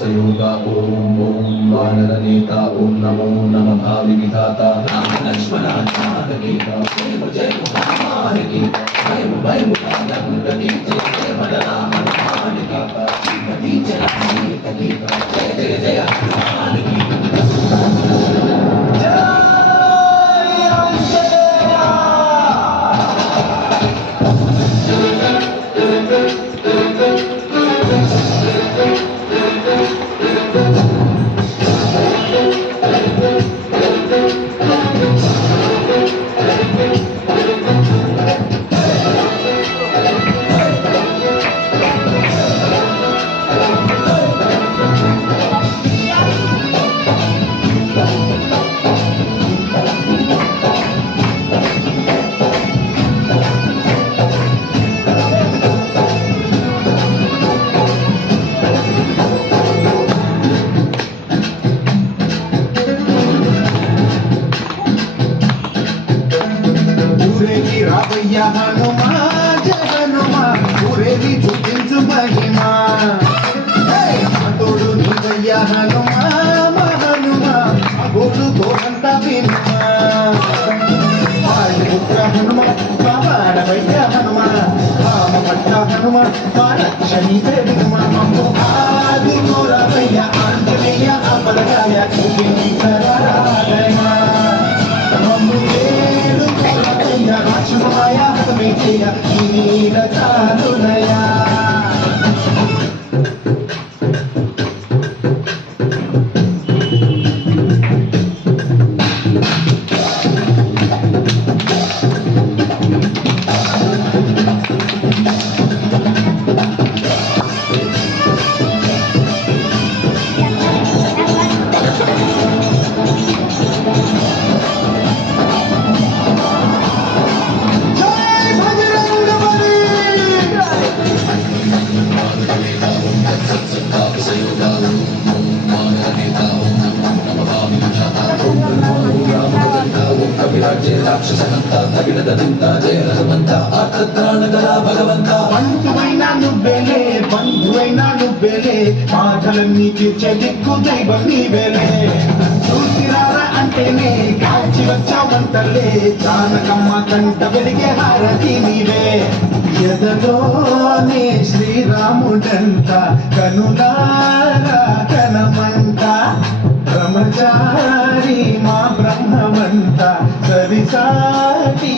सहयोगा ओम ओम वानरनेता ओम नमो नमः विधाता राम लक्ष्मण जानकी जय हनुमान की जय भय मुकुंद की जय बलराम हनुमान की जय जय जय हनुमान की రావయ్య హనుమా జయ హనుమా ఊరేది చూపించు మహిమా తోడు నీవయ్య హనుమా మా హనుమా గోడు తోడంత వినుమా పుత్ర హనుమ మా వాడవయ్య హనుమా రామ పట్ల హనుమ మా లక్ష్మీ వినుమా మమ్ము ఆది రావయ్య ఆంజనేయ అపరగాయ రాగయమా మమ్ము రాక్షమాయ సమితియ నీల చాలునయ బంధువైనా నువ్వేలే బంధువైనా నువ్వేలే బాధలన్నీ తీర్చే దిక్కు దైవం నీవేలే చూసిరారా అంటేనే కాల్చి వచ్చావంటలే జానకమ్మ కంట వెలిగే హారతి నీవే ఎదలోనే శ్రీరాముడంట కనులారా కనమంట బ్రహ్మచారి మా బ్రహ్మవంత సరిసాటి